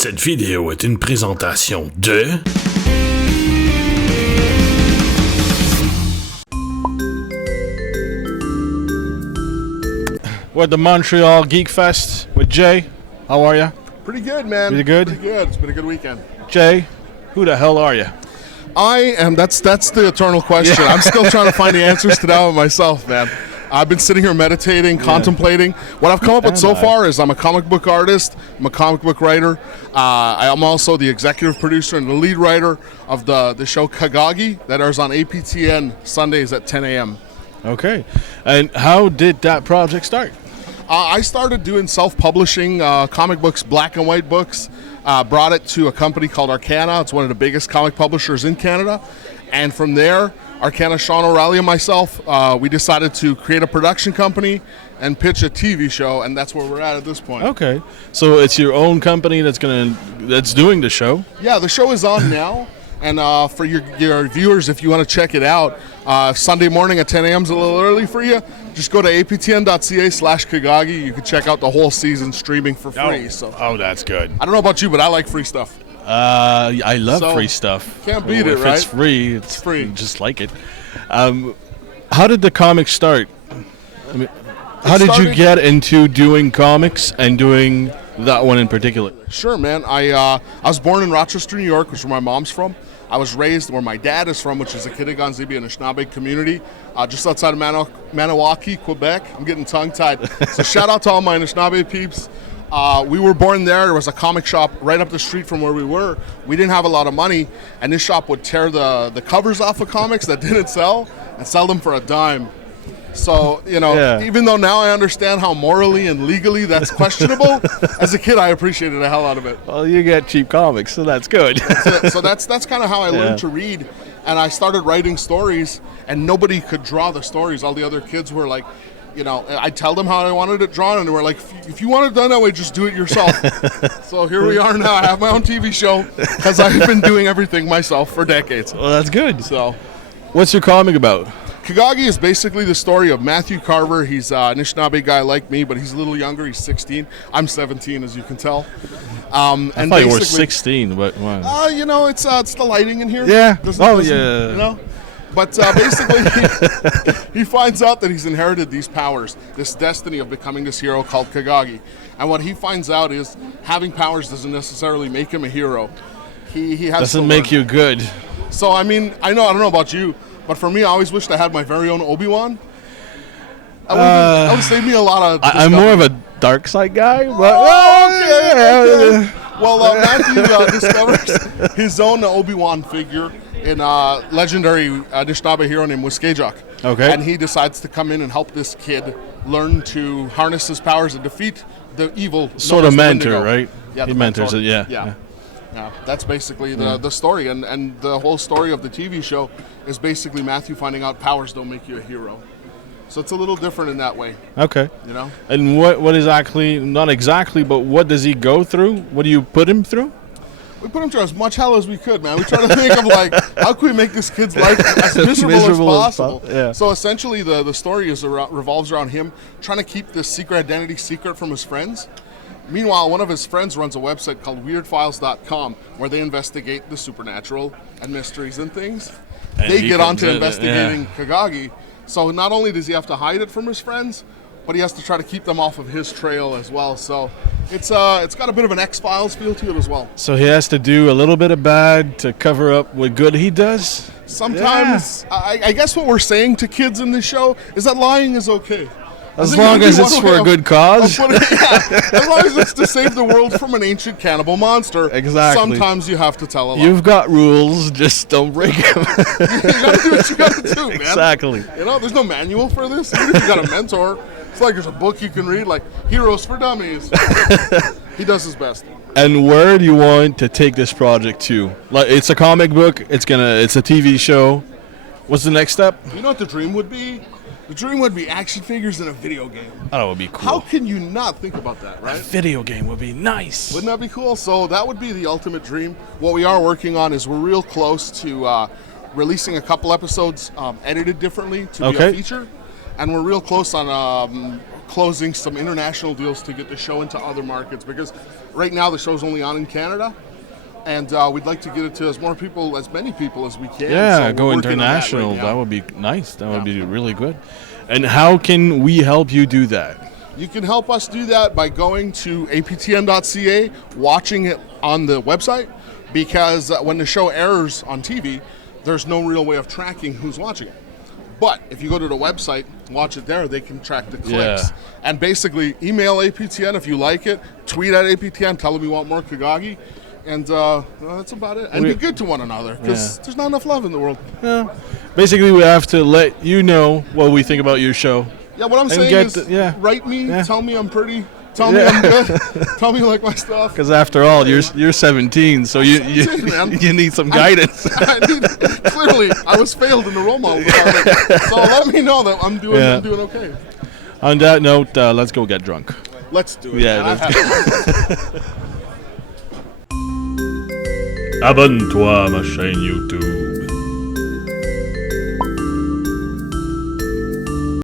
Cette vidéo est une présentation de... We're at the Montreal GEEKFEST with Jay. How are you? Pretty good, man. Pretty good? Pretty good. It's been a good weekend. Jay, who the hell are you? I am. That's the eternal question. I'm still trying to find the answers to that one myself, man. I've been sitting here meditating, contemplating. What I've come up with so far is I'm a comic book artist, I'm a comic book writer. I'm also the executive producer and the lead writer of the show Kagagi that airs on APTN Sundays at 10 a.m. Okay. And how did that project start? I started doing self-publishing comic books, black and white books. Brought it to a company called Arcana. It's one of the biggest comic publishers in Canada. And from there, Arcana, Sean O'Reilly, and myself, we decided to create a production company and pitch a TV show, and that's where we're at this point. Okay. So it's your own company that's doing the show? Yeah, the show is on now. And for your viewers, if you want to check it out, Sunday morning at 10 a.m. is a little early for you. Just go to aptn.ca/Kagagi. You can check out the whole season streaming for free. Oh, that's good. I don't know about you, but I like free stuff. I love free stuff. Can't beat it, right? If it's free, it's free. Just like it. How did the comic start? I mean, how did you get into doing comics and doing that one in particular? Sure, man. I was born in Rochester, New York, which is where my mom's from. I was raised where my dad is from, which is the Kitigan-Zibi and Anishinaabe community, just outside of Maniwaki, Quebec. I'm getting tongue-tied. So shout out to all my Anishinaabe peeps. We were born there. There was a comic shop right up the street from where we were. We didn't have a lot of money, and this shop would tear the covers off of comics that didn't sell and sell them for a dime. So, even though now I understand how morally and legally that's questionable, as a kid I appreciated the hell out of it. Well, you get cheap comics, so that's good. So that's kind of how I learned to read, and I started writing stories, and nobody could draw the stories. All the other kids were like, I'd tell them how I wanted it drawn, and they were like, if you want it done that way, just do it yourself. So here we are now. I have my own TV show because I've been doing everything myself for decades. Well, that's good. So, what's your comic about? Kagagi is basically the story of Matthew Carver. He's an Anishinaabe guy like me, but he's a little younger. He's 16. I'm 17, as you can tell. I thought you were 16, but wow. It's the lighting in here. Yeah. Yeah. But basically, he finds out that he's inherited these powers, this destiny of becoming this hero called Kagagi. And what he finds out is having powers doesn't necessarily make him a hero. He has doesn't make you good. So I don't know about you, but for me, I always wished I had my very own Obi-Wan. That would save me a lot of discovery. I'm more of a dark side guy. But Okay. Well, Matthew discovers his own Obi-Wan figure in a legendary Anishinaabe hero named Muskejak. Okay. And he decides to come in and help this kid learn to harness his powers and defeat the evil. Sort of mentor, right? Yeah, he mentors it, Yeah. That's basically the story. And the whole story of the TV show is basically Matthew finding out powers don't make you a hero. So it's a little different in that way. Okay. And what exactly, not exactly, but what does he go through? What do you put him through? We put him through as much hell as we could, man. We try to think of, how can we make this kid's life as miserable as possible? Yeah. So essentially the story revolves around him trying to keep this secret identity secret from his friends. Meanwhile, one of his friends runs a website called weirdfiles.com where they investigate the supernatural and mysteries and things. And they get onto investigating Kagagi. So not only does he have to hide it from his friends, but he has to try to keep them off of his trail as well. So it's got a bit of an X-Files feel to it as well. So he has to do a little bit of bad to cover up what good he does? Sometimes. Yeah. I guess what we're saying to kids in this show is that lying is okay. As long as it's for a good cause. As long as it's to save the world from an ancient cannibal monster. Exactly. Sometimes you have to tell a lie. You've got goals, just don't break them. You gotta do what you gotta do, man. Exactly. There's no manual for this. Even if you got a mentor, it's like there's a book you can read, like Heroes for Dummies. He does his best. And where do you want to take this project to? Like, it's a comic book. It's a TV show. What's the next step? You know what the dream would be? The dream would be action figures in a video game. Oh, that would be cool. How can you not think about that, right? A video game would be nice. Wouldn't that be cool? So that would be the ultimate dream. What we are working on is we're real close to releasing a couple episodes edited differently to be a feature. And we're real close on closing some international deals to get the show into other markets, because right now the show's only on in Canada, and we'd like to get it to as many people as we can. Yeah, so go international. That would be nice. That would be really good. And how can we help you do that? You can help us do that by going to aptn.ca, watching it on the website, because when the show airs on TV, there's no real way of tracking who's watching it. But if you go to the website, watch it there, they can track the clicks. Yeah. And basically, email APTN if you like it, tweet at APTN, tell them you want more Kagagi, and that's about it. And be good to one another, because there's not enough love in the world. Yeah. Basically, we have to let you know what we think about your show. Yeah, what I'm saying is, write me, tell me I'm pretty, tell me I'm good, tell me you like my stuff. Because after all, you're 17, so you need some guidance. Clearly, I was failed in the role model department, so let me know that I'm doing okay. On that note, let's go get drunk. Let's do it. Yeah. Abonne-toi à ma chaîne YouTube.